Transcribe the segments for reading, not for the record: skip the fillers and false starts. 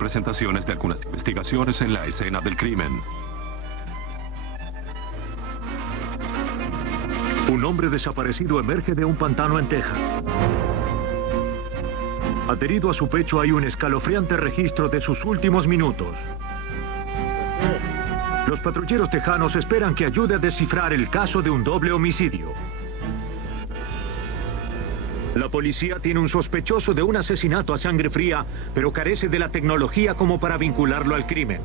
representaciones de algunas investigaciones en la escena del crimen. Un hombre desaparecido emerge de un pantano en Texas. Adherido a su pecho hay un escalofriante registro de sus últimos minutos. Los patrulleros tejanos esperan que ayude a descifrar el caso de un doble homicidio. La policía tiene un sospechoso de un asesinato a sangre fría, pero carece de la tecnología como para vincularlo al crimen.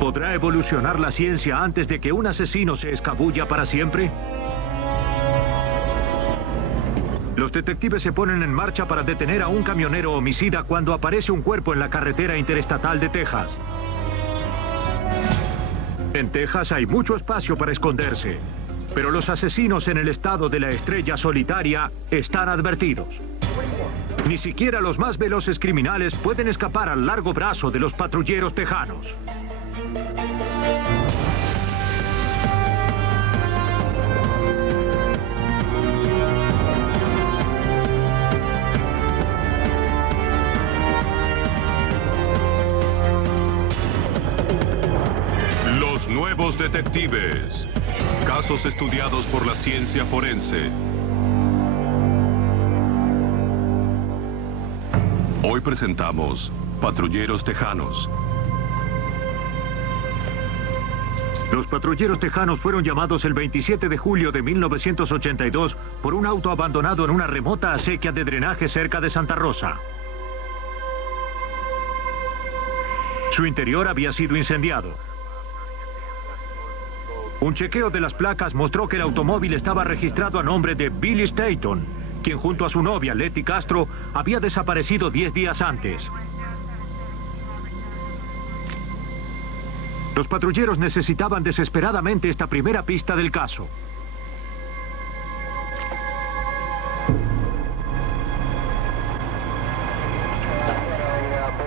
¿Podrá evolucionar la ciencia antes de que un asesino se escabulla para siempre? Los detectives se ponen en marcha para detener a un camionero homicida cuando aparece un cuerpo en la carretera interestatal de Texas. En Texas hay mucho espacio para esconderse, pero los asesinos en el estado de la estrella solitaria están advertidos. Ni siquiera los más veloces criminales pueden escapar al largo brazo de los patrulleros tejanos. Los nuevos detectives. Casos estudiados por la ciencia forense. Hoy presentamos Patrulleros Tejanos. Los patrulleros tejanos fueron llamados el 27 de julio de 1982 por un auto abandonado en una remota acequia de drenaje cerca de Santa Rosa. Su interior había sido incendiado. Un chequeo de las placas mostró que el automóvil estaba registrado a nombre de Billy Staton, quien junto a su novia, Letty Castro, había desaparecido 10 días antes. Los patrulleros necesitaban desesperadamente esta primera pista del caso.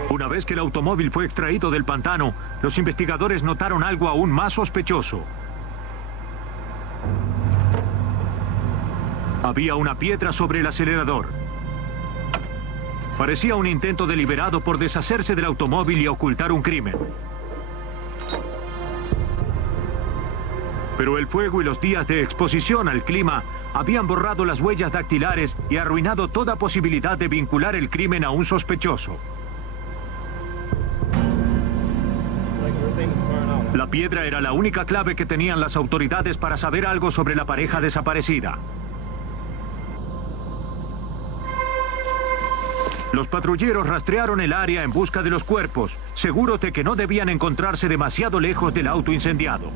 Una vez que el automóvil fue extraído del pantano, los investigadores notaron algo aún más sospechoso. Había una piedra sobre el acelerador. Parecía un intento deliberado por deshacerse del automóvil y ocultar un crimen. Pero el fuego y los días de exposición al clima habían borrado las huellas dactilares y arruinado toda posibilidad de vincular el crimen a un sospechoso. La piedra era la única clave que tenían las autoridades para saber algo sobre la pareja desaparecida. Los patrulleros rastrearon el área en busca de los cuerpos, seguros de que no debían encontrarse demasiado lejos del auto incendiado.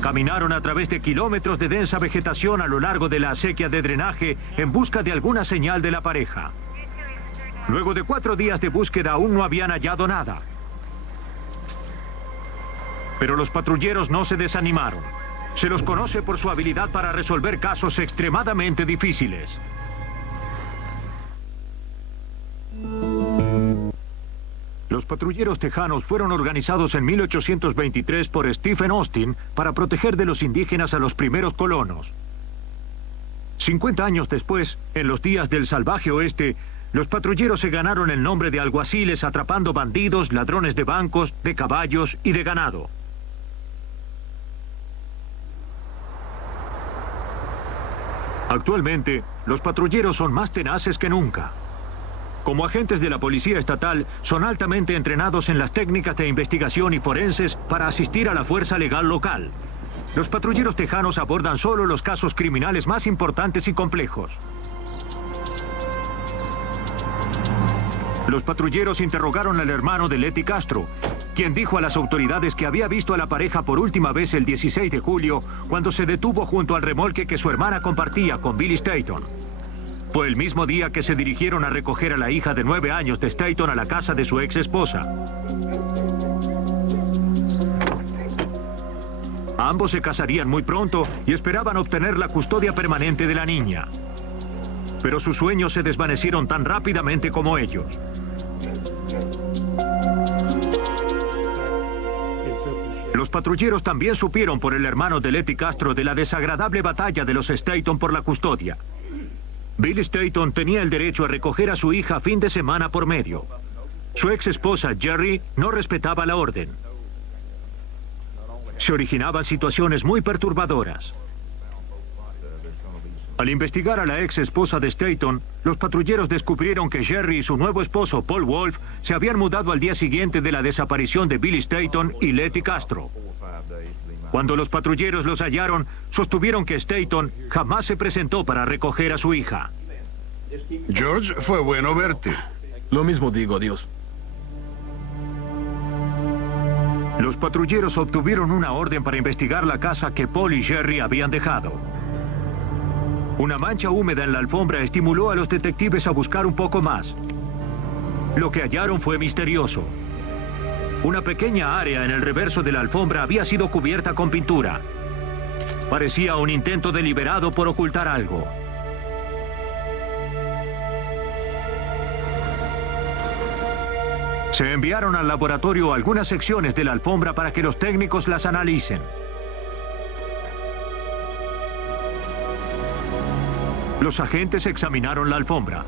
Caminaron a través de kilómetros de densa vegetación a lo largo de la acequia de drenaje en busca de alguna señal de la pareja. Luego de 4 días de búsqueda aún no habían hallado nada. Pero los patrulleros no se desanimaron. Se los conoce por su habilidad para resolver casos extremadamente difíciles. Los patrulleros tejanos fueron organizados en 1823 por Stephen Austin para proteger de los indígenas a los primeros colonos. 50 años después, en los días del salvaje oeste, los patrulleros se ganaron el nombre de alguaciles atrapando bandidos, ladrones de bancos, de caballos y de ganado. Actualmente, los patrulleros son más tenaces que nunca. Como agentes de la policía estatal, son altamente entrenados en las técnicas de investigación y forenses para asistir a la fuerza legal local. Los patrulleros tejanos abordan solo los casos criminales más importantes y complejos. Los patrulleros interrogaron al hermano de Letty Castro, quien dijo a las autoridades que había visto a la pareja por última vez el 16 de julio, cuando se detuvo junto al remolque que su hermana compartía con Billy Staton. Fue el mismo día que se dirigieron a recoger a la hija de 9 años de Staton a la casa de su ex esposa. Ambos se casarían muy pronto y esperaban obtener la custodia permanente de la niña. Pero sus sueños se desvanecieron tan rápidamente como ellos. Los patrulleros también supieron por el hermano de Letty Castro de la desagradable batalla de los Staton por la custodia. Billy Staton tenía el derecho a recoger a su hija fin de semana por medio. Su ex esposa, Jerry, no respetaba la orden. Se originaban situaciones muy perturbadoras. Al investigar a la ex esposa de Staton, los patrulleros descubrieron que Jerry y su nuevo esposo, Paul Wolf, se habían mudado al día siguiente de la desaparición de Billy Staton y Letty Castro. Cuando los patrulleros los hallaron, sostuvieron que Staton jamás se presentó para recoger a su hija. George, fue bueno verte. Lo mismo digo, adiós. Los patrulleros obtuvieron una orden para investigar la casa que Paul y Jerry habían dejado. Una mancha húmeda en la alfombra estimuló a los detectives a buscar un poco más. Lo que hallaron fue misterioso. Una pequeña área en el reverso de la alfombra había sido cubierta con pintura. Parecía un intento deliberado por ocultar algo. Se enviaron al laboratorio algunas secciones de la alfombra para que los técnicos las analicen. Los agentes examinaron la alfombra.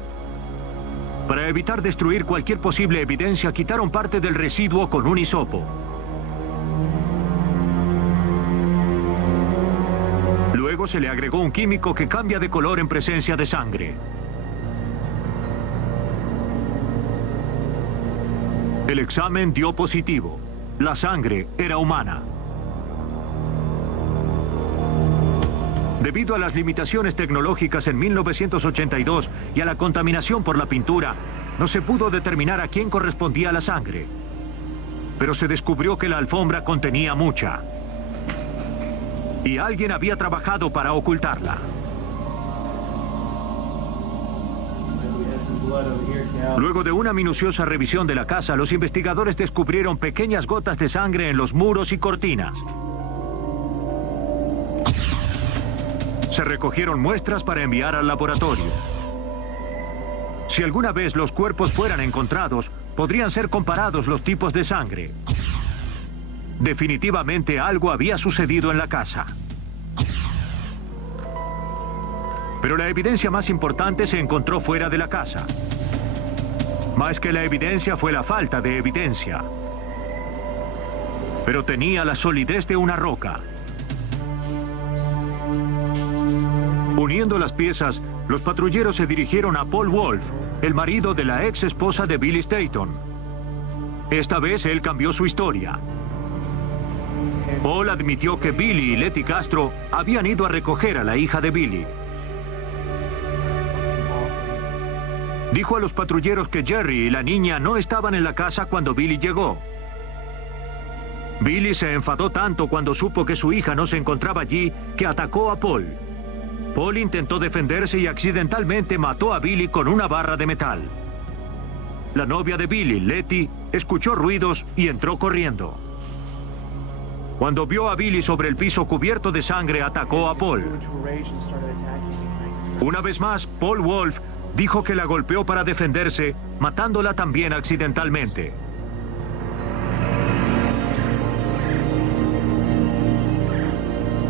Para evitar destruir cualquier posible evidencia, quitaron parte del residuo con un hisopo. Luego se le agregó un químico que cambia de color en presencia de sangre. El examen dio positivo. La sangre era humana. Debido a las limitaciones tecnológicas en 1982 y a la contaminación por la pintura, no se pudo determinar a quién correspondía la sangre. Pero se descubrió que la alfombra contenía mucha. Y alguien había trabajado para ocultarla. Luego de una minuciosa revisión de la casa, los investigadores descubrieron pequeñas gotas de sangre en los muros y cortinas. Se recogieron muestras para enviar al laboratorio. Si alguna vez los cuerpos fueran encontrados, podrían ser comparados los tipos de sangre. Definitivamente algo había sucedido en la casa. Pero la evidencia más importante se encontró fuera de la casa. Más que la evidencia fue la falta de evidencia. Pero tenía la solidez de una roca. Uniendo las piezas, los patrulleros se dirigieron a Paul Wolf, el marido de la ex esposa de Billy Staton. Esta vez él cambió su historia. Paul admitió que Billy y Letty Castro habían ido a recoger a la hija de Billy. Dijo a los patrulleros que Jerry y la niña no estaban en la casa cuando Billy llegó. Billy se enfadó tanto cuando supo que su hija no se encontraba allí que atacó a Paul. Paul intentó defenderse y accidentalmente mató a Billy con una barra de metal. La novia de Billy, Letty, escuchó ruidos y entró corriendo. Cuando vio a Billy sobre el piso cubierto de sangre, atacó a Paul. Una vez más, Paul Wolf dijo que la golpeó para defenderse, matándola también accidentalmente.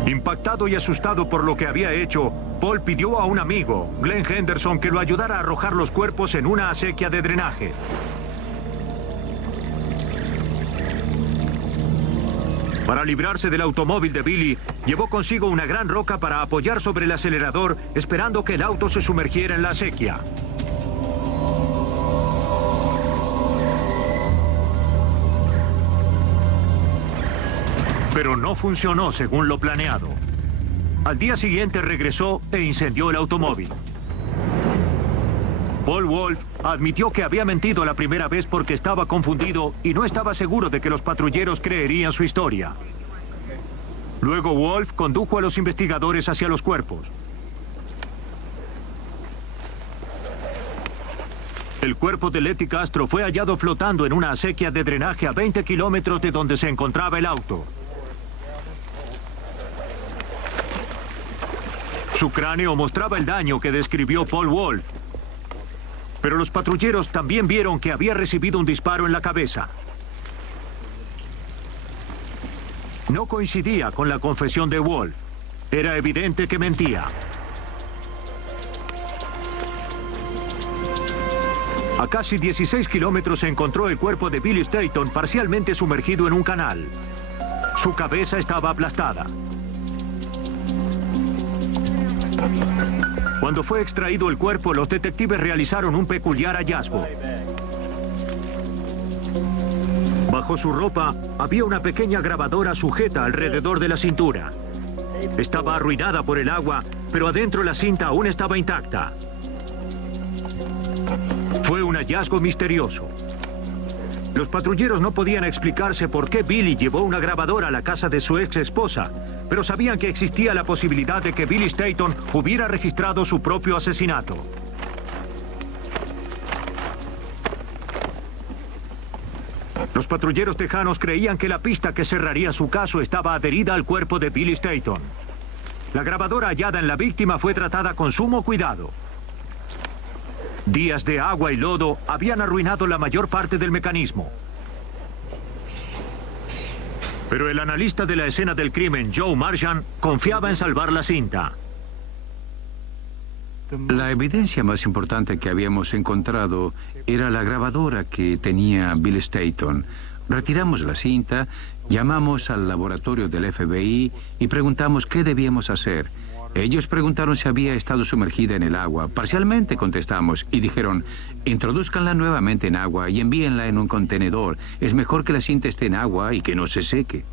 Impactado y asustado por lo que había hecho, Paul pidió a un amigo, Glenn Henderson, que lo ayudara a arrojar los cuerpos en una acequia de drenaje. Para librarse del automóvil de Billy, llevó consigo una gran roca para apoyar sobre el acelerador, esperando que el auto se sumergiera en la acequia. Pero no funcionó según lo planeado. Al día siguiente regresó e incendió el automóvil. Paul Wolf admitió que había mentido la primera vez porque estaba confundido y no estaba seguro de que los patrulleros creerían su historia. Luego Wolf condujo a los investigadores hacia los cuerpos. El cuerpo de Letty Castro fue hallado flotando en una acequia de drenaje a 20 kilómetros de donde se encontraba el auto. Su cráneo mostraba el daño que describió Paul Wolf. Pero los patrulleros también vieron que había recibido un disparo en la cabeza. No coincidía con la confesión de Wolf. Era evidente que mentía. A casi 16 kilómetros se encontró el cuerpo de Billy Staton parcialmente sumergido en un canal. Su cabeza estaba aplastada. Cuando fue extraído el cuerpo, los detectives realizaron un peculiar hallazgo. Bajo su ropa había una pequeña grabadora sujeta alrededor de la cintura. Estaba arruinada por el agua, pero adentro la cinta aún estaba intacta. Fue un hallazgo misterioso. Los patrulleros no podían explicarse por qué Billy llevó una grabadora a la casa de su ex esposa, pero sabían que existía la posibilidad de que Billy Staton hubiera registrado su propio asesinato. Los patrulleros tejanos creían que la pista que cerraría su caso estaba adherida al cuerpo de Billy Staton. La grabadora hallada en la víctima fue tratada con sumo cuidado. Días de agua y lodo habían arruinado la mayor parte del mecanismo. Pero el analista de la escena del crimen, Joe Marchand, confiaba en salvar la cinta. La evidencia más importante que habíamos encontrado era la grabadora que tenía Bill Staton. Retiramos la cinta, llamamos al laboratorio del FBI y preguntamos qué debíamos hacer. Ellos preguntaron si había estado sumergida en el agua. Parcialmente contestamos y dijeron, introduzcanla nuevamente en agua y envíenla en un contenedor. Es mejor que la cinta esté en agua y que no se seque.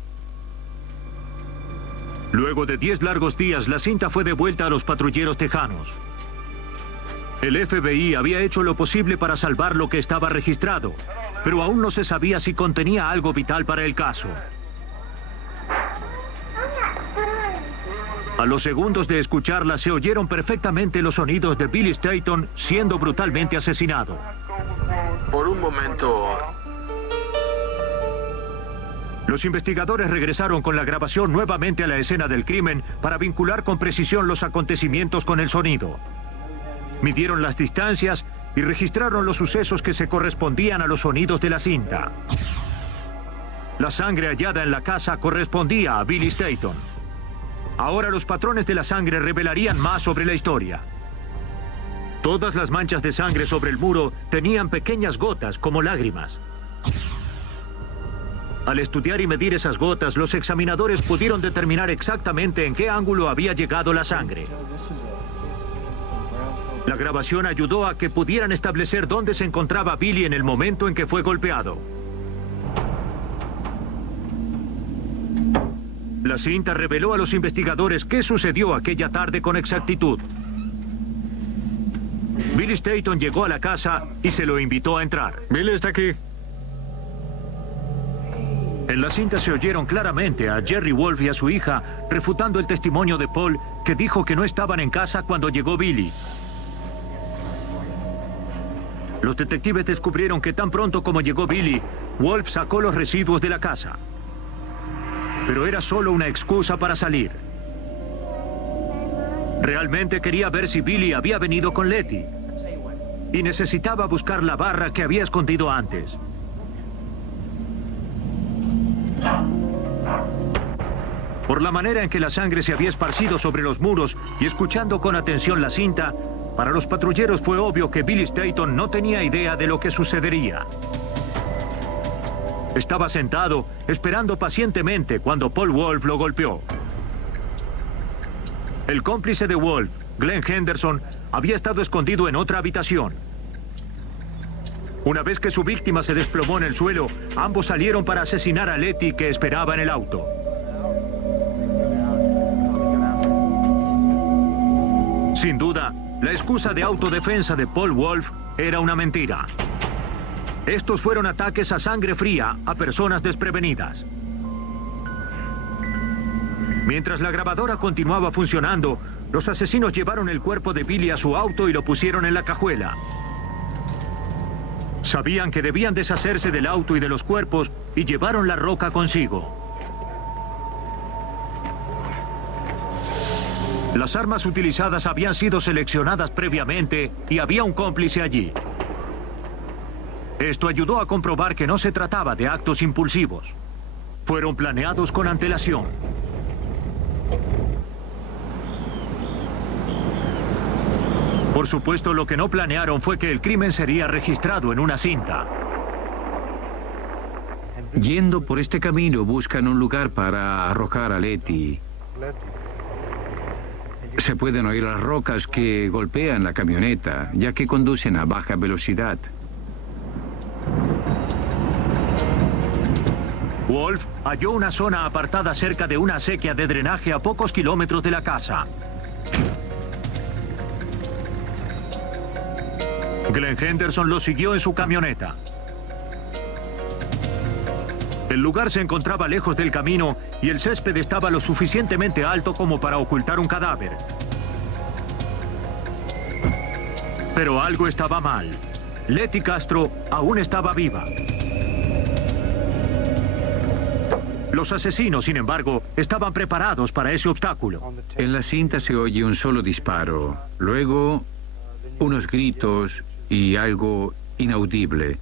Luego de 10 largos días, la cinta fue devuelta a los patrulleros tejanos. El FBI había hecho lo posible para salvar lo que estaba registrado, pero aún no se sabía si contenía algo vital para el caso. A los segundos de escucharla se oyeron perfectamente los sonidos de Billy Staton siendo brutalmente asesinado. Por un momento... Los investigadores regresaron con la grabación nuevamente a la escena del crimen para vincular con precisión los acontecimientos con el sonido. Midieron las distancias y registraron los sucesos que se correspondían a los sonidos de la cinta. La sangre hallada en la casa correspondía a Billy Staton. Ahora los patrones de la sangre revelarían más sobre la historia. Todas las manchas de sangre sobre el muro tenían pequeñas gotas como lágrimas. Al estudiar y medir esas gotas, los examinadores pudieron determinar exactamente en qué ángulo había llegado la sangre. La grabación ayudó a que pudieran establecer dónde se encontraba Billy en el momento en que fue golpeado. La cinta reveló a los investigadores qué sucedió aquella tarde con exactitud. Billy Staton llegó a la casa y se lo invitó a entrar. Billy está aquí. En la cinta se oyeron claramente a Jerry Wolf y a su hija refutando el testimonio de Paul, que dijo que no estaban en casa cuando llegó Billy. Los detectives descubrieron que tan pronto como llegó Billy, Wolf sacó los residuos de la casa. Pero era solo una excusa para salir. Realmente quería ver si Billy había venido con Letty. Y necesitaba buscar la barra que había escondido antes. Por la manera en que la sangre se había esparcido sobre los muros y escuchando con atención la cinta, para los patrulleros fue obvio que Billy Staton no tenía idea de lo que sucedería. Estaba sentado, esperando pacientemente cuando Paul Wolf lo golpeó. El cómplice de Wolf, Glenn Henderson, había estado escondido en otra habitación. Una vez que su víctima se desplomó en el suelo, ambos salieron para asesinar a Letty, que esperaba en el auto. Sin duda, la excusa de autodefensa de Paul Wolf era una mentira. Estos fueron ataques a sangre fría a personas desprevenidas. Mientras la grabadora continuaba funcionando, los asesinos llevaron el cuerpo de Billy a su auto y lo pusieron en la cajuela. Sabían que debían deshacerse del auto y de los cuerpos y llevaron la roca consigo. Las armas utilizadas habían sido seleccionadas previamente y había un cómplice allí. Esto ayudó a comprobar que no se trataba de actos impulsivos. Fueron planeados con antelación. Por supuesto, lo que no planearon fue que el crimen sería registrado en una cinta. Yendo por este camino buscan un lugar para arrojar a Letty. Se pueden oír las rocas que golpean la camioneta, ya que conducen a baja velocidad. Wolf halló una zona apartada cerca de una acequia de drenaje a pocos kilómetros de la casa. Glenn Henderson lo siguió en su camioneta. El lugar se encontraba lejos del camino y el césped estaba lo suficientemente alto como para ocultar un cadáver. Pero algo estaba mal. Letty Castro aún estaba viva. Los asesinos, sin embargo, estaban preparados para ese obstáculo. En la cinta se oye un solo disparo, luego unos gritos y algo inaudible.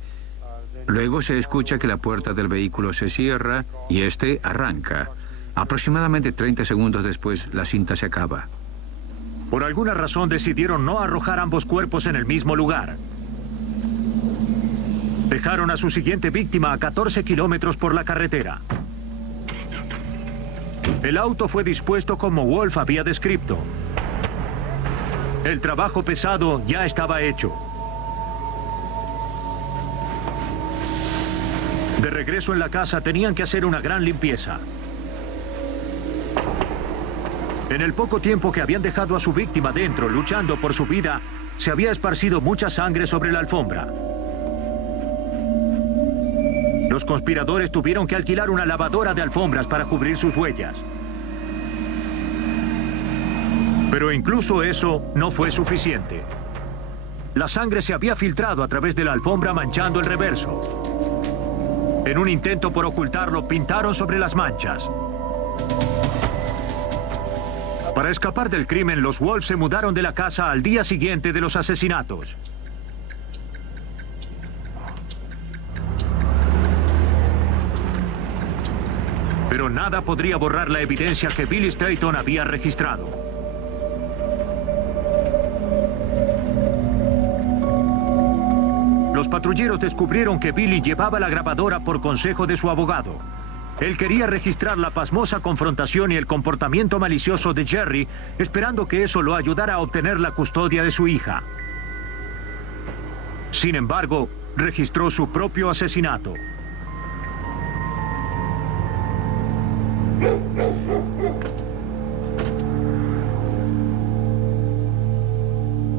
Luego se escucha que la puerta del vehículo se cierra y este arranca. Aproximadamente 30 segundos después, la cinta se acaba. Por alguna razón decidieron no arrojar ambos cuerpos en el mismo lugar. Dejaron a su siguiente víctima a 14 kilómetros por la carretera. El auto fue dispuesto como Wolf había descrito. El trabajo pesado ya estaba hecho. De regreso en la casa tenían que hacer una gran limpieza. En el poco tiempo que habían dejado a su víctima dentro, luchando por su vida, se había esparcido mucha sangre sobre la alfombra. Los conspiradores tuvieron que alquilar una lavadora de alfombras para cubrir sus huellas. Pero incluso eso no fue suficiente. La sangre se había filtrado a través de la alfombra manchando el reverso. En un intento por ocultarlo, pintaron sobre las manchas. Para escapar del crimen, los Wolf se mudaron de la casa al día siguiente de los asesinatos. Pero nada podría borrar la evidencia que Billy Staton había registrado. Los patrulleros descubrieron que Billy llevaba la grabadora por consejo de su abogado. Él quería registrar la pasmosa confrontación y el comportamiento malicioso de Jerry, esperando que eso lo ayudara a obtener la custodia de su hija. Sin embargo, registró su propio asesinato.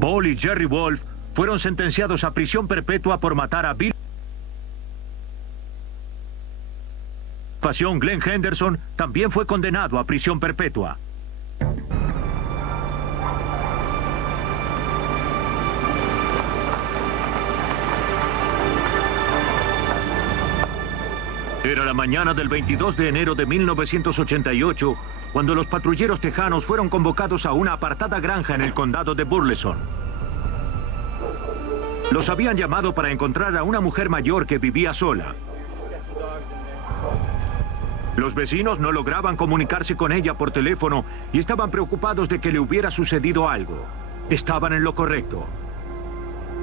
Paul y Jerry Wolf fueron sentenciados a prisión perpetua por matar a Bill. Glenn Henderson también fue condenado a prisión perpetua. Era la mañana del 22 de enero de 1988, cuando los patrulleros tejanos fueron convocados a una apartada granja en el condado de Burleson. Los habían llamado para encontrar a una mujer mayor que vivía sola. Los vecinos no lograban comunicarse con ella por teléfono y estaban preocupados de que le hubiera sucedido algo. Estaban en lo correcto.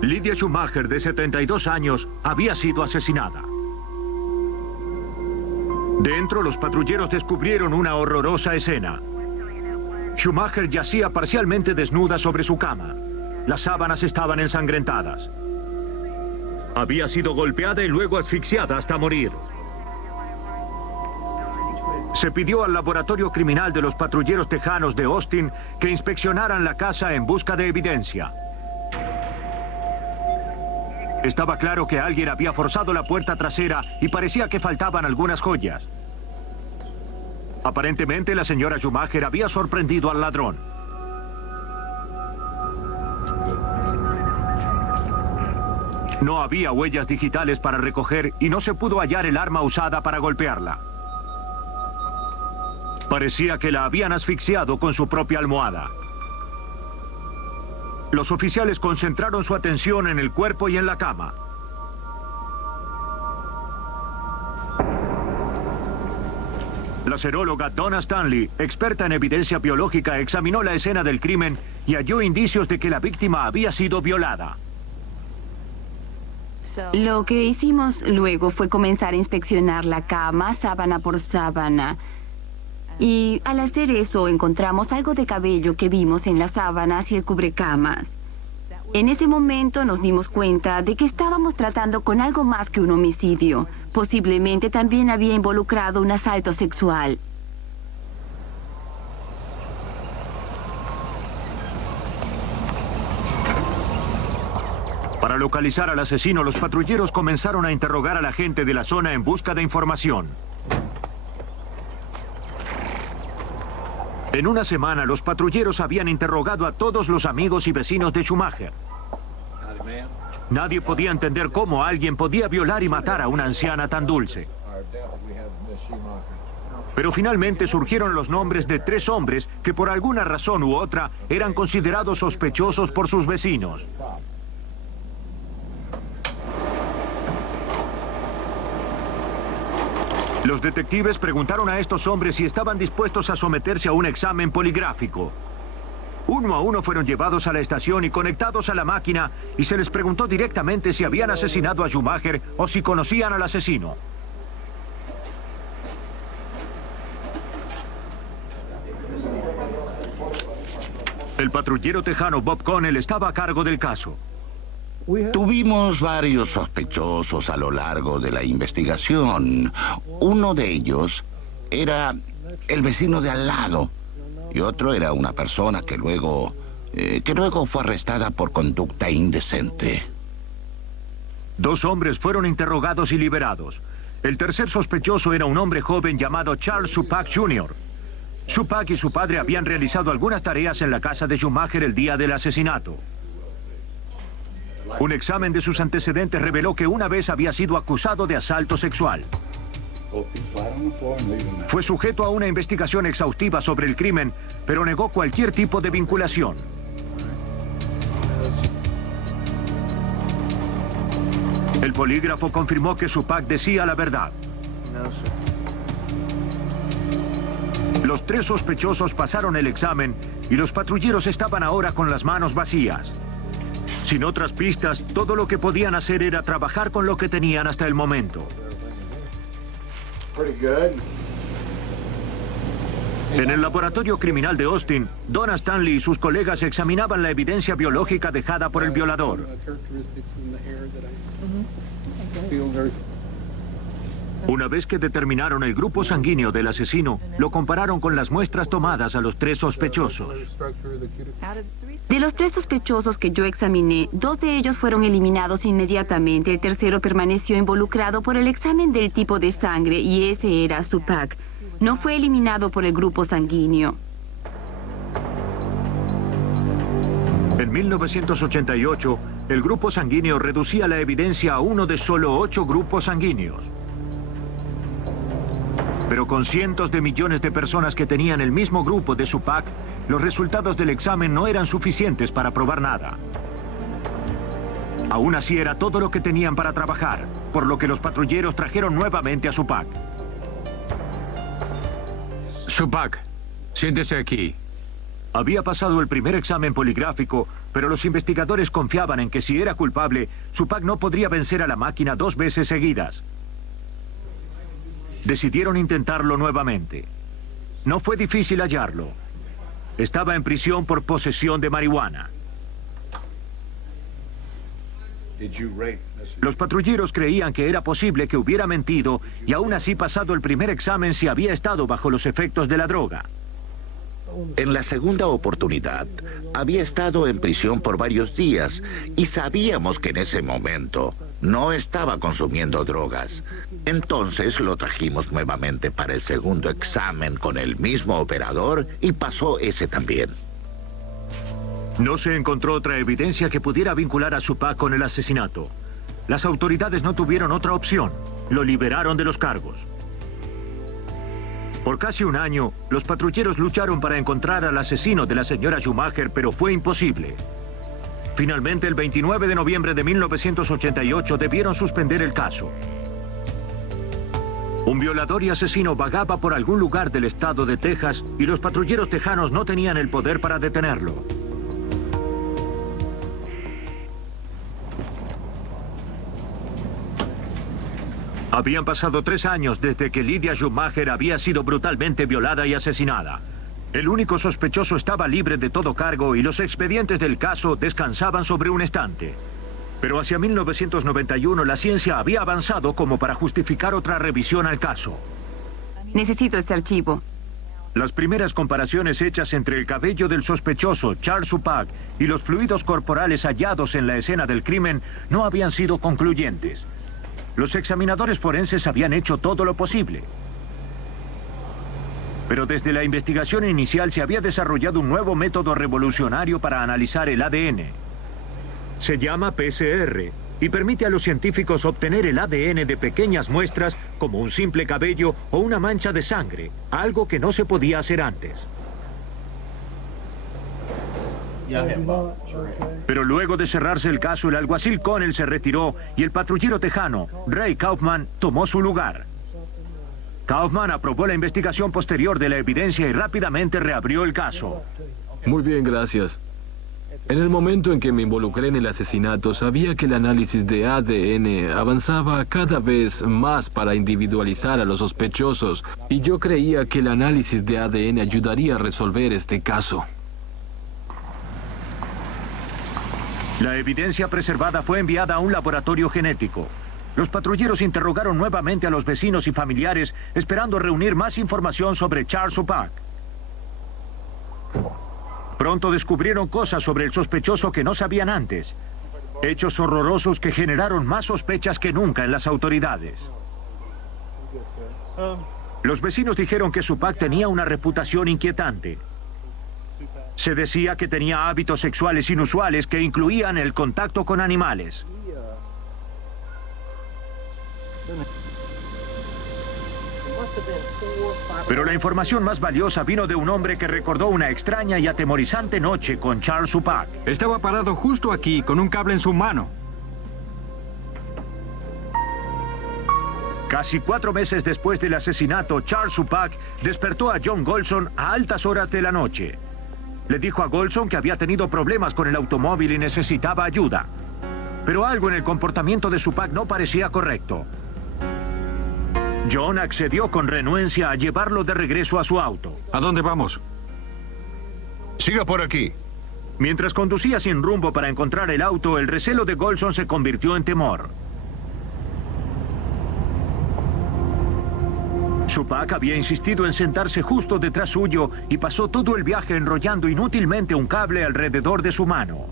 Lydia Schumacher, de 72 años, había sido asesinada. Dentro, los patrulleros descubrieron una horrorosa escena. Schumacher yacía parcialmente desnuda sobre su cama. Las sábanas estaban ensangrentadas. Había sido golpeada y luego asfixiada hasta morir. Se pidió al laboratorio criminal de los patrulleros tejanos de Austin que inspeccionaran la casa en busca de evidencia. Estaba claro que alguien había forzado la puerta trasera y parecía que faltaban algunas joyas. Aparentemente, la señora Schumacher había sorprendido al ladrón. No había huellas digitales para recoger y no se pudo hallar el arma usada para golpearla. Parecía que la habían asfixiado con su propia almohada. Los oficiales concentraron su atención en el cuerpo y en la cama. La seróloga Donna Stanley, experta en evidencia biológica, examinó la escena del crimen y halló indicios de que la víctima había sido violada. Lo que hicimos luego fue comenzar a inspeccionar la cama, sábana por sábana. Y al hacer eso encontramos algo de cabello que vimos en las sábanas y el cubrecamas. En ese momento nos dimos cuenta de que estábamos tratando con algo más que un homicidio. Posiblemente también había involucrado un asalto sexual. Para localizar al asesino, los patrulleros comenzaron a interrogar a la gente de la zona en busca de información. En una semana, los patrulleros habían interrogado a todos los amigos y vecinos de Schumacher. Nadie podía entender cómo alguien podía violar y matar a una anciana tan dulce. Pero finalmente surgieron los nombres de 3 hombres que por alguna razón u otra eran considerados sospechosos por sus vecinos. Los detectives preguntaron a estos hombres si estaban dispuestos a someterse a un examen poligráfico. Uno a uno fueron llevados a la estación y conectados a la máquina y se les preguntó directamente si habían asesinado a Schumacher o si conocían al asesino. El patrullero tejano Bob Connell estaba a cargo del caso. Tuvimos varios sospechosos a lo largo de la investigación. Uno de ellos era el vecino de al lado y otro era una persona que luego fue arrestada por conducta indecente. 2 hombres fueron interrogados y liberados. El tercer sospechoso era un hombre joven llamado Charles Supak Jr. Supak y su padre habían realizado algunas tareas en la casa de Schumacher el día del asesinato. Un examen de sus antecedentes reveló que una vez había sido acusado de asalto sexual. Fue sujeto a una investigación exhaustiva sobre el crimen, pero negó cualquier tipo de vinculación. El polígrafo confirmó que Supak decía la verdad. Los 3 sospechosos pasaron el examen y los patrulleros estaban ahora con las manos vacías. Sin otras pistas, todo lo que podían hacer era trabajar con lo que tenían hasta el momento. En el laboratorio criminal de Austin, Donna Stanley y sus colegas examinaban la evidencia biológica dejada por el violador. Una vez que determinaron el grupo sanguíneo del asesino, lo compararon con las muestras tomadas a los 3 sospechosos. De los 3 sospechosos que yo examiné, 2 de ellos fueron eliminados inmediatamente. El tercero permaneció involucrado por el examen del tipo de sangre y ese era Supak. No fue eliminado por el grupo sanguíneo. En 1988, el grupo sanguíneo reducía la evidencia a uno de solo 8 grupos sanguíneos. Pero con cientos de millones de personas que tenían el mismo grupo de Supak, los resultados del examen no eran suficientes para probar nada. Aún así era todo lo que tenían para trabajar, por lo que los patrulleros trajeron nuevamente a Supak. Supak, siéntese aquí. Había pasado el primer examen poligráfico, pero los investigadores confiaban en que si era culpable, Supak no podría vencer a la máquina 2 veces seguidas. Decidieron intentarlo nuevamente. No fue difícil hallarlo. Estaba en prisión por posesión de marihuana. Los patrulleros creían que era posible que hubiera mentido y aún así pasado el primer examen si había estado bajo los efectos de la droga. En la segunda oportunidad, había estado en prisión por varios días y sabíamos que en ese momento no estaba consumiendo drogas. Entonces lo trajimos nuevamente para el segundo examen con el mismo operador y pasó ese también. No se encontró otra evidencia que pudiera vincular a Supak con el asesinato. Las autoridades no tuvieron otra opción. Lo liberaron de los cargos. Por casi un año, los patrulleros lucharon para encontrar al asesino de la señora Schumacher, pero fue imposible. Finalmente, el 29 de noviembre de 1988, debieron suspender el caso. Un violador y asesino vagaba por algún lugar del estado de Texas y los patrulleros tejanos no tenían el poder para detenerlo. Habían pasado 3 años desde que Lydia Schumacher había sido brutalmente violada y asesinada. El único sospechoso estaba libre de todo cargo y los expedientes del caso descansaban sobre un estante. Pero hacia 1991 la ciencia había avanzado como para justificar otra revisión al caso. Necesito este archivo. Las primeras comparaciones hechas entre el cabello del sospechoso, Charles Suppak, y los fluidos corporales hallados en la escena del crimen no habían sido concluyentes. Los examinadores forenses habían hecho todo lo posible. Pero desde la investigación inicial se había desarrollado un nuevo método revolucionario para analizar el ADN. Se llama PCR y permite a los científicos obtener el ADN de pequeñas muestras como un simple cabello o una mancha de sangre, algo que no se podía hacer antes. Pero luego de cerrarse el caso, el alguacil Connell se retiró y el patrullero tejano, Ray Kaufman, tomó su lugar. Kaufman aprobó la investigación posterior de la evidencia y rápidamente reabrió el caso. Muy bien, gracias. En el momento en que me involucré en el asesinato, sabía que el análisis de ADN avanzaba cada vez más para individualizar a los sospechosos, y yo creía que el análisis de ADN ayudaría a resolver este caso. La evidencia preservada fue enviada a un laboratorio genético. Los patrulleros interrogaron nuevamente a los vecinos y familiares, esperando reunir más información sobre Charles Suppak. Pronto descubrieron cosas sobre el sospechoso que no sabían antes. Hechos horrorosos que generaron más sospechas que nunca en las autoridades. Los vecinos dijeron que Suppak tenía una reputación inquietante. Se decía que tenía hábitos sexuales inusuales que incluían el contacto con animales. Pero la información más valiosa vino de un hombre que recordó una extraña y atemorizante noche con Charles Suppak. Estaba parado justo aquí, con un cable en su mano. Casi 4 meses después del asesinato, Charles Suppak despertó a John Golson a altas horas de la noche. Le dijo a Golson que había tenido problemas con el automóvil y necesitaba ayuda. Pero algo en el comportamiento de Suppak no parecía correcto. John accedió con renuencia a llevarlo de regreso a su auto. ¿A dónde vamos? Siga por aquí. Mientras conducía sin rumbo para encontrar el auto, el recelo de Golson se convirtió en temor. Suppak había insistido en sentarse justo detrás suyo y pasó todo el viaje enrollando inútilmente un cable alrededor de su mano.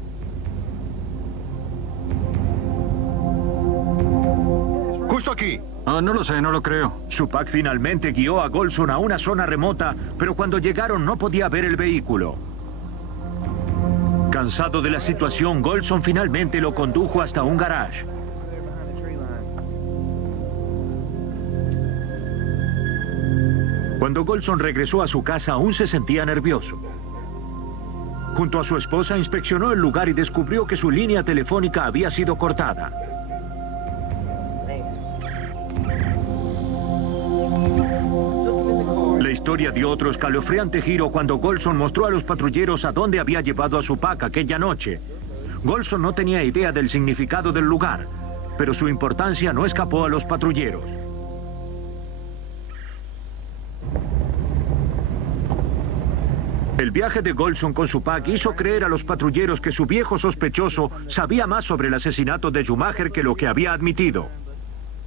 Justo aquí. No lo sé, no lo creo. Suppak finalmente guió a Golson a una zona remota, pero cuando llegaron no podía ver el vehículo. Cansado de la situación, Golson finalmente lo condujo hasta un garage. Cuando Golson regresó a su casa, aún se sentía nervioso. Junto a su esposa, inspeccionó el lugar y descubrió que su línea telefónica había sido cortada. La historia dio otro escalofriante giro cuando Golson mostró a los patrulleros a dónde había llevado a Suppak aquella noche. Golson no tenía idea del significado del lugar, pero su importancia no escapó a los patrulleros. El viaje de Golson con Suppak hizo creer a los patrulleros que su viejo sospechoso sabía más sobre el asesinato de Schumacher que lo que había admitido.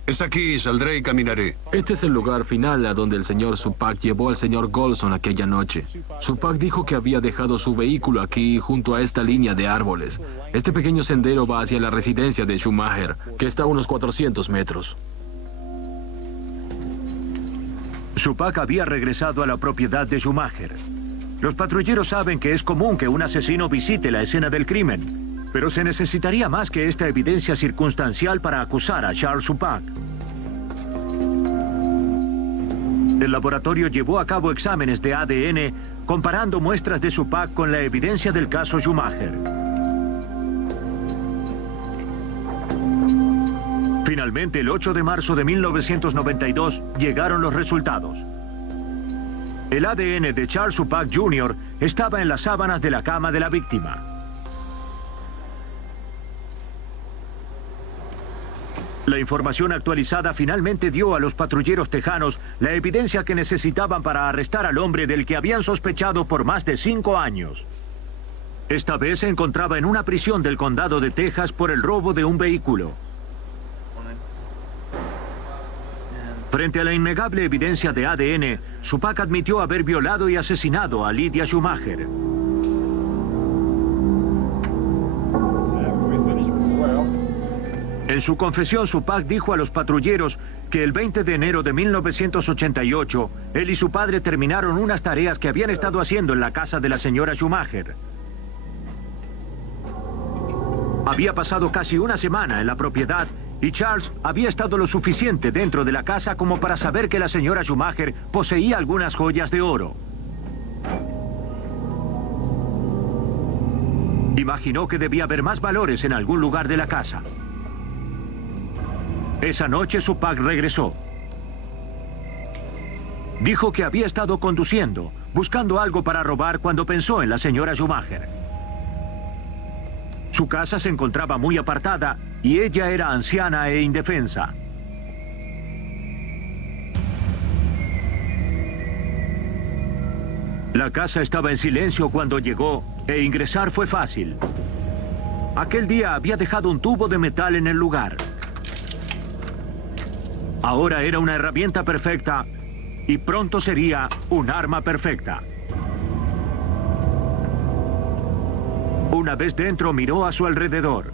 Es aquí, saldré y caminaré. Este es el lugar final a donde el señor Suppak llevó al señor Golson aquella noche. Suppak dijo que había dejado su vehículo aquí junto a esta línea de árboles. Este pequeño sendero va hacia la residencia de Schumacher, que está a unos 400 metros. Suppak había regresado a la propiedad de Schumacher. Los patrulleros saben que es común que un asesino visite la escena del crimen, pero se necesitaría más que esta evidencia circunstancial para acusar a Charles Suppak. El laboratorio llevó a cabo exámenes de ADN comparando muestras de Suppak con la evidencia del caso Schumacher. Finalmente, el 8 de marzo de 1992, llegaron los resultados. El ADN de Charles Suppak Jr. estaba en las sábanas de la cama de la víctima. La información actualizada finalmente dio a los patrulleros tejanos la evidencia que necesitaban para arrestar al hombre del que habían sospechado por más de 5 años. Esta vez se encontraba en una prisión del condado de Texas por el robo de un vehículo. Frente a la innegable evidencia de ADN, Šupak admitió haber violado y asesinado a Lydia Schumacher. En su confesión, Šupak dijo a los patrulleros que el 20 de enero de 1988, él y su padre terminaron unas tareas que habían estado haciendo en la casa de la señora Schumacher. Había pasado casi una semana en la propiedad y Charles había estado lo suficiente dentro de la casa como para saber que la señora Schumacher poseía algunas joyas de oro. Imaginó que debía haber más valores en algún lugar de la casa. Esa noche Šupak regresó. Dijo que había estado conduciendo, buscando algo para robar cuando pensó en la señora Schumacher. Su casa se encontraba muy apartada y ella era anciana e indefensa. La casa estaba en silencio cuando llegó e ingresar fue fácil. Aquel día había dejado un tubo de metal en el lugar. Ahora era una herramienta perfecta y pronto sería un arma perfecta. Una vez dentro, miró a su alrededor.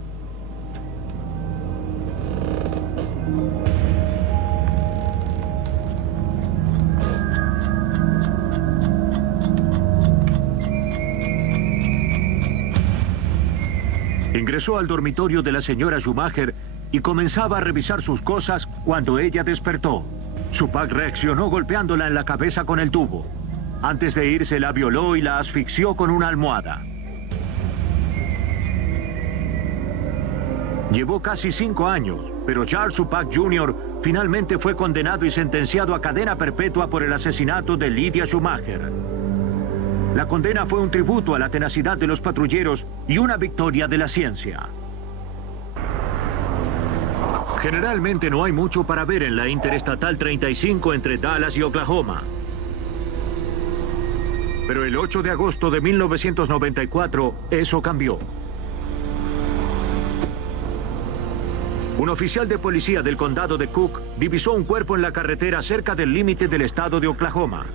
Ingresó al dormitorio de la señora Schumacher y comenzaba a revisar sus cosas cuando ella despertó. Šupak reaccionó golpeándola en la cabeza con el tubo. Antes de irse, la violó y la asfixió con una almohada. Llevó casi 5 años, pero Charles Šupak Jr. finalmente fue condenado y sentenciado a cadena perpetua por el asesinato de Lydia Schumacher. La condena fue un tributo a la tenacidad de los patrulleros y una victoria de la ciencia. Generalmente no hay mucho para ver en la Interestatal 35 entre Dallas y Oklahoma. Pero el 8 de agosto de 1994, eso cambió. Un oficial de policía del condado de Cook divisó un cuerpo en la carretera cerca del límite del estado de Oklahoma.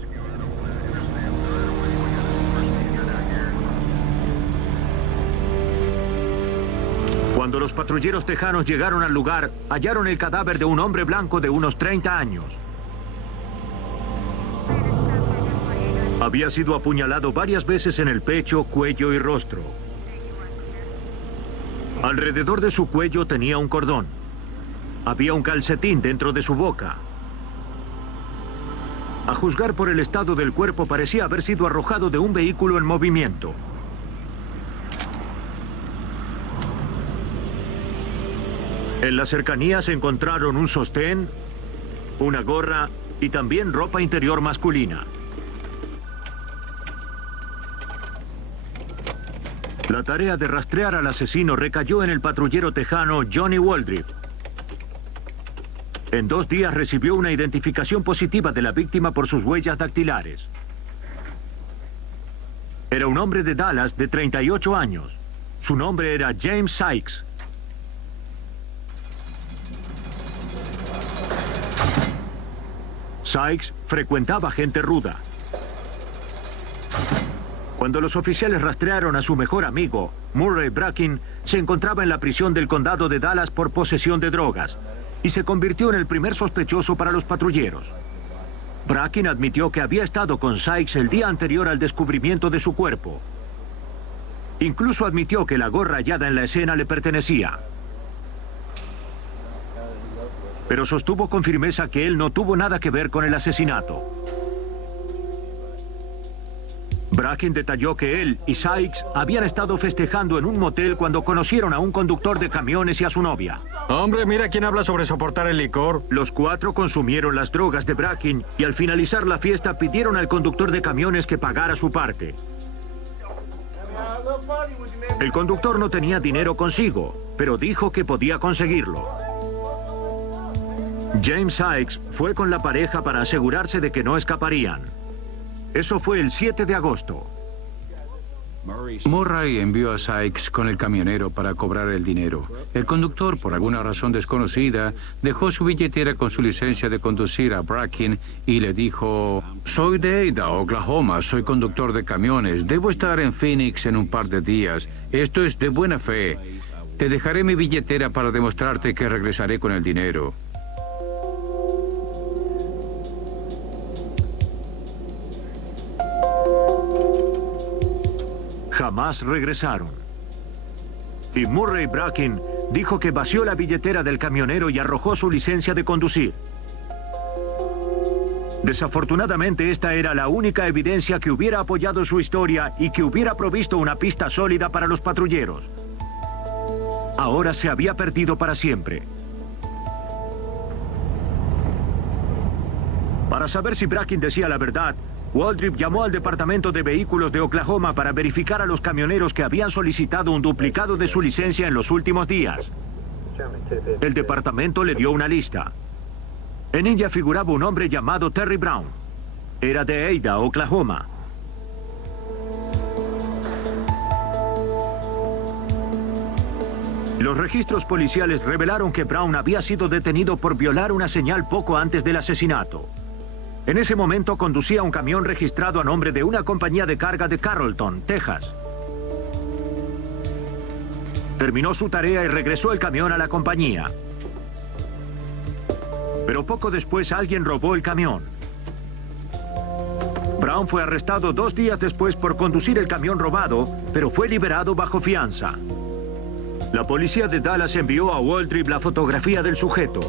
Cuando los patrulleros tejanos llegaron al lugar, hallaron el cadáver de un hombre blanco de unos 30 años. Había sido apuñalado varias veces en el pecho, cuello y rostro. Alrededor de su cuello tenía un cordón. Había un calcetín dentro de su boca. A juzgar por el estado del cuerpo, parecía haber sido arrojado de un vehículo en movimiento. En las cercanías se encontraron un sostén, una gorra y también ropa interior masculina. La tarea de rastrear al asesino recayó en el patrullero tejano Johnny Waldrip. En 2 días recibió una identificación positiva de la víctima por sus huellas dactilares. Era un hombre de Dallas de 38 años. Su nombre era James Sykes. Sykes frecuentaba gente ruda. Cuando los oficiales rastrearon a su mejor amigo, Murray Bracken, se encontraba en la prisión del condado de Dallas por posesión de drogas y se convirtió en el primer sospechoso para los patrulleros. Bracken admitió que había estado con Sykes el día anterior al descubrimiento de su cuerpo. Incluso admitió que la gorra hallada en la escena le pertenecía. Pero sostuvo con firmeza que él no tuvo nada que ver con el asesinato. Bracken detalló que él y Sykes habían estado festejando en un motel cuando conocieron a un conductor de camiones y a su novia. Hombre, mira quién habla sobre soportar el licor. Los 4 consumieron las drogas de Bracken y al finalizar la fiesta pidieron al conductor de camiones que pagara su parte. El conductor no tenía dinero consigo, pero dijo que podía conseguirlo. James Sykes fue con la pareja para asegurarse de que no escaparían. Eso fue el 7 de agosto. Murray envió a Sykes con el camionero para cobrar el dinero. El conductor, por alguna razón desconocida, dejó su billetera con su licencia de conducir a Bracken y le dijo: soy de Ada, Oklahoma, soy conductor de camiones, debo estar en Phoenix en un par de días. Esto es de buena fe. Te dejaré mi billetera para demostrarte que regresaré con el dinero. Jamás regresaron. Y Murray Bracken dijo que vació la billetera del camionero y arrojó su licencia de conducir. Desafortunadamente, esta era la única evidencia que hubiera apoyado su historia y que hubiera provisto una pista sólida para los patrulleros. Ahora se había perdido para siempre. Para saber si Bracken decía la verdad, Waldrip llamó al Departamento de Vehículos de Oklahoma para verificar a los camioneros que habían solicitado un duplicado de su licencia en los últimos días. El departamento le dio una lista. En ella figuraba un hombre llamado Terry Brown. Era de Ada, Oklahoma. Los registros policiales revelaron que Brown había sido detenido por violar una señal poco antes del asesinato. En ese momento conducía un camión registrado a nombre de una compañía de carga de Carrollton, Texas. Terminó su tarea y regresó el camión a la compañía. Pero poco después alguien robó el camión. Brown fue arrestado 2 días después por conducir el camión robado, pero fue liberado bajo fianza. La policía de Dallas envió a Waldrip la fotografía del sujeto.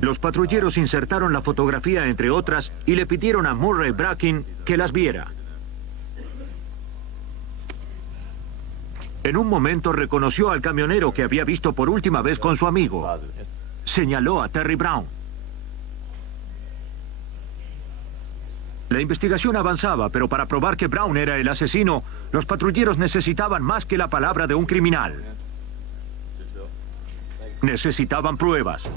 Los patrulleros insertaron la fotografía entre otras y le pidieron a Murray Bracken que las viera. En un momento reconoció al camionero que había visto por última vez con su amigo. Señaló a Terry Brown. La investigación avanzaba, pero para probar que Brown era el asesino, los patrulleros necesitaban más que la palabra de un criminal. Necesitaban pruebas.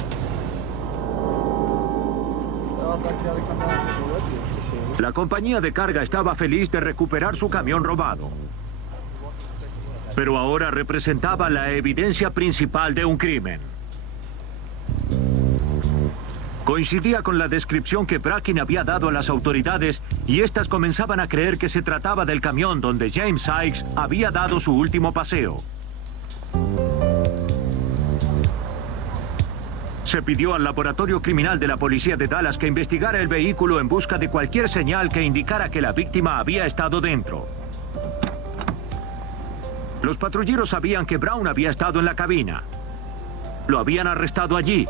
La compañía de carga estaba feliz de recuperar su camión robado. Pero ahora representaba la evidencia principal de un crimen. Coincidía con la descripción que Bracken había dado a las autoridades y éstas comenzaban a creer que se trataba del camión donde James Sykes había dado su último paseo. Se pidió al laboratorio criminal de la policía de Dallas que investigara el vehículo en busca de cualquier señal que indicara que la víctima había estado dentro. Los patrulleros sabían que Brown había estado en la cabina. Lo habían arrestado allí.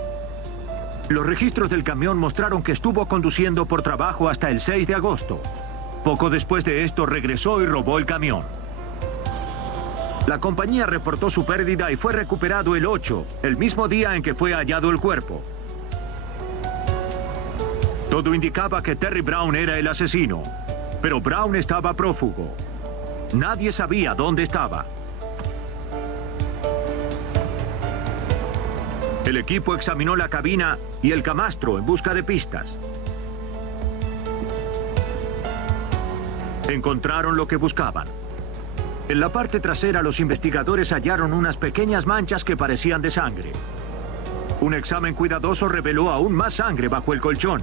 Los registros del camión mostraron que estuvo conduciendo por trabajo hasta el 6 de agosto. Poco después de esto regresó y robó el camión. La compañía reportó su pérdida y fue recuperado el 8, el mismo día en que fue hallado el cuerpo. Todo indicaba que Terry Brown era el asesino, pero Brown estaba prófugo. Nadie sabía dónde estaba. El equipo examinó la cabina y el camastro en busca de pistas. Encontraron lo que buscaban. En la parte trasera, los investigadores hallaron unas pequeñas manchas que parecían de sangre. Un examen cuidadoso reveló aún más sangre bajo el colchón.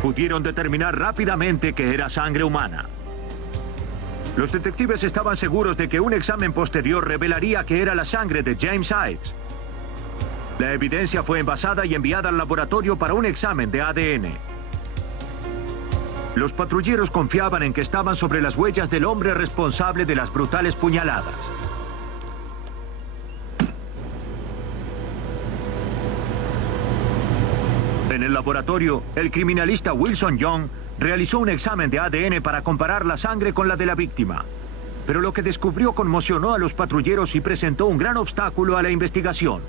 Pudieron determinar rápidamente que era sangre humana. Los detectives estaban seguros de que un examen posterior revelaría que era la sangre de James Sykes. La evidencia fue envasada y enviada al laboratorio para un examen de ADN. Los patrulleros confiaban en que estaban sobre las huellas del hombre responsable de las brutales puñaladas. En el laboratorio, el criminalista Wilson Young realizó un examen de ADN para comparar la sangre con la de la víctima. Pero lo que descubrió conmocionó a los patrulleros y presentó un gran obstáculo a la investigación.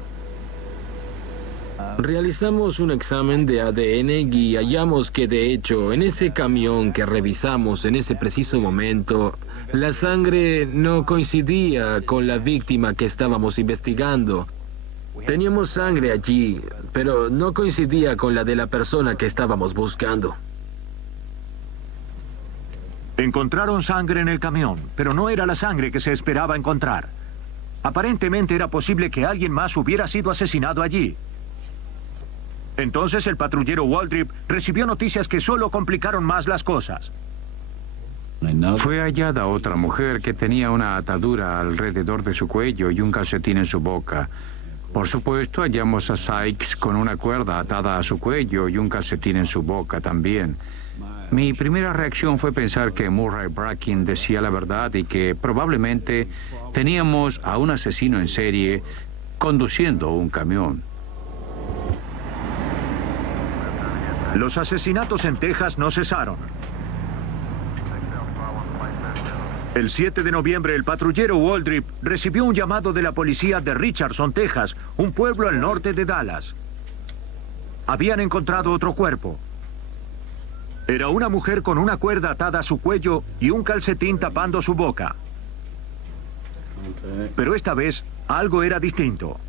Realizamos un examen de ADN y hallamos que, de hecho, en ese camión que revisamos en ese preciso momento, La sangre no coincidía con la víctima que estábamos investigando. Teníamos sangre allí, pero no coincidía con la de la persona que estábamos buscando. Encontraron sangre en el camión, pero no era la sangre que se esperaba encontrar. Aparentemente era posible que alguien más hubiera sido asesinado allí. Entonces el patrullero Waldrip recibió noticias que solo complicaron más las cosas. Fue hallada otra mujer que tenía una atadura alrededor de su cuello y un calcetín en su boca. Por supuesto, hallamos a Sykes con una cuerda atada a su cuello y un calcetín en su boca también. Mi primera reacción fue pensar que Murray Bracken decía la verdad y que probablemente teníamos a un asesino en serie conduciendo un camión. Los asesinatos en Texas no cesaron. El 7 de noviembre, el patrullero Waldrip recibió un llamado de la policía de Richardson, Texas, un pueblo al norte de Dallas. Habían encontrado otro cuerpo. Era una mujer con una cuerda atada a su cuello y un calcetín tapando su boca. Pero esta vez, algo era distinto.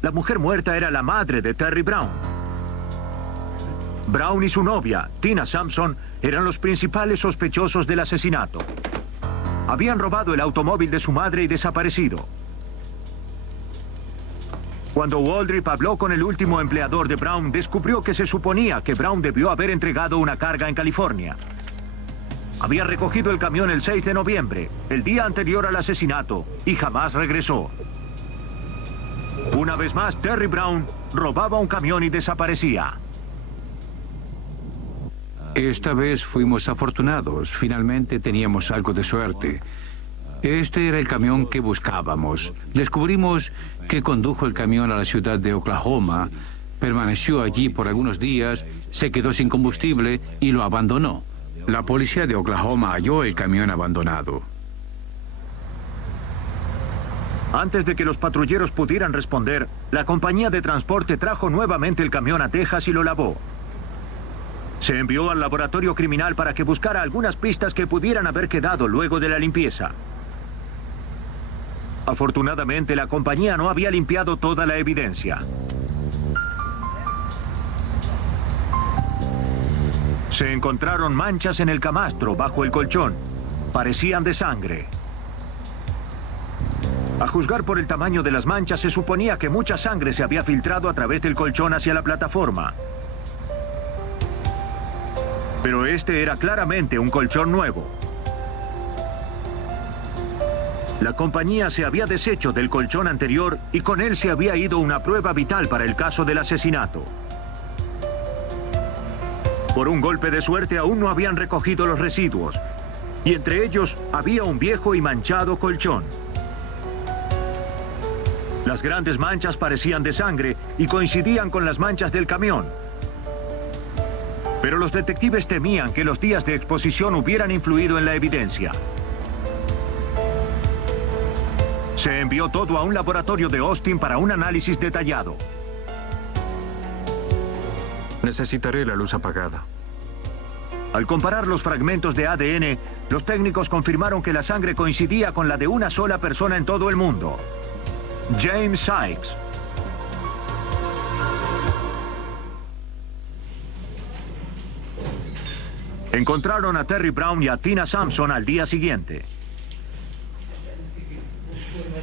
La mujer muerta era la madre de Terry Brown. Brown y su novia, Tina Sampson, eran los principales sospechosos del asesinato. Habían robado el automóvil de su madre y desaparecido. Cuando Waldrip habló con el último empleador de Brown, descubrió que se suponía que Brown debió haber entregado una carga en California. Había recogido el camión el 6 de noviembre, el día anterior al asesinato, y jamás regresó. Una vez más, Terry Brown robaba un camión y desaparecía. Esta vez fuimos afortunados. Finalmente teníamos algo de suerte. Este era el camión que buscábamos. Descubrimos que condujo el camión a la ciudad de Oklahoma, permaneció allí por algunos días, se quedó sin combustible y lo abandonó. La policía de Oklahoma halló el camión abandonado. Antes de que los patrulleros pudieran responder, la compañía de transporte trajo nuevamente el camión a Texas y lo lavó. Se envió al laboratorio criminal para que buscara algunas pistas que pudieran haber quedado luego de la limpieza. Afortunadamente, la compañía no había limpiado toda la evidencia. Se encontraron manchas en el camastro bajo el colchón. Parecían de sangre. A juzgar por el tamaño de las manchas, se suponía que mucha sangre se había filtrado a través del colchón hacia la plataforma. Pero este era claramente un colchón nuevo. La compañía se había deshecho del colchón anterior y con él se había ido una prueba vital para el caso del asesinato. Por un golpe de suerte aún no habían recogido los residuos, y entre ellos había un viejo y manchado colchón. Las grandes manchas parecían de sangre y coincidían con las manchas del camión. Pero los detectives temían que los días de exposición hubieran influido en la evidencia. Se envió todo a un laboratorio de Austin para un análisis detallado. Necesitaré la luz apagada. Al comparar los fragmentos de ADN, los técnicos confirmaron que la sangre coincidía con la de una sola persona en todo el mundo: James Sykes. Encontraron a Terry Brown y a Tina Sampson al día siguiente.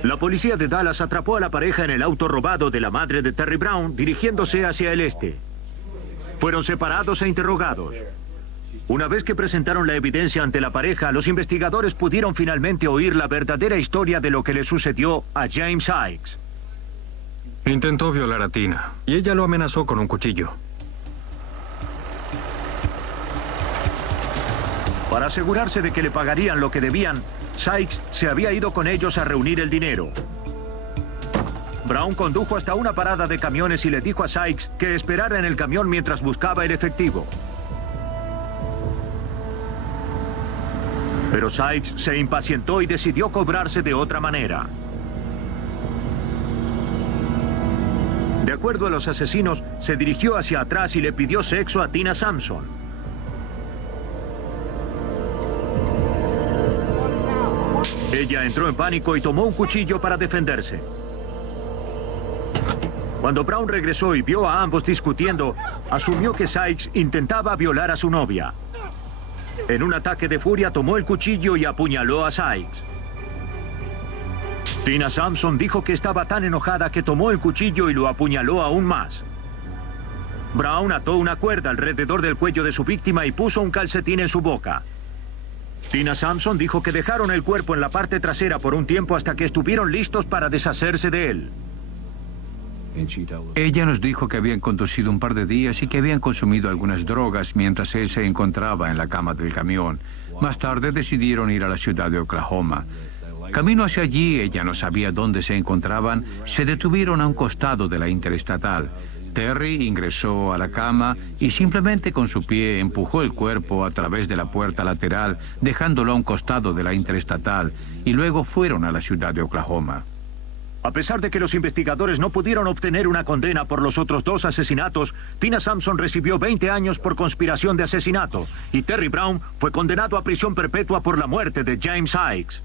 La policía de Dallas atrapó a la pareja en el auto robado de la madre de Terry Brown, dirigiéndose hacia el este. Fueron separados e interrogados. Una vez que presentaron la evidencia ante la pareja, los investigadores pudieron finalmente oír la verdadera historia de lo que le sucedió a James Sykes. Intentó violar a Tina y ella lo amenazó con un cuchillo. Para asegurarse de que le pagarían lo que debían, Sykes se había ido con ellos a reunir el dinero. Brown condujo hasta una parada de camiones y le dijo a Sykes que esperara en el camión mientras buscaba el efectivo. Pero Sykes se impacientó y decidió cobrarse de otra manera. De acuerdo a los asesinos, se dirigió hacia atrás y le pidió sexo a Tina Sampson. Ella entró en pánico y tomó un cuchillo para defenderse. Cuando Brown regresó y vio a ambos discutiendo, asumió que Sykes intentaba violar a su novia. En un ataque de furia tomó el cuchillo y apuñaló a Sykes. Tina Sampson dijo que estaba tan enojada que tomó el cuchillo y lo apuñaló aún más. Brown ató una cuerda alrededor del cuello de su víctima y puso un calcetín en su boca. Tina Sampson dijo que dejaron el cuerpo en la parte trasera por un tiempo hasta que estuvieron listos para deshacerse de él. Ella nos dijo que habían conducido un par de días y que habían consumido algunas drogas mientras él se encontraba en la cama del camión. Más tarde decidieron ir a la ciudad de Oklahoma. Camino hacia allí, ella no sabía dónde se encontraban, se detuvieron a un costado de la interestatal. Terry ingresó a la cama y simplemente con su pie empujó el cuerpo a través de la puerta lateral, dejándolo a un costado de la interestatal, y luego fueron a la ciudad de Oklahoma. A pesar de que los investigadores no pudieron obtener una condena por los otros 2 asesinatos, Tina Sampson recibió 20 años por conspiración de asesinato y Terry Brown fue condenado a prisión perpetua por la muerte de James Sykes.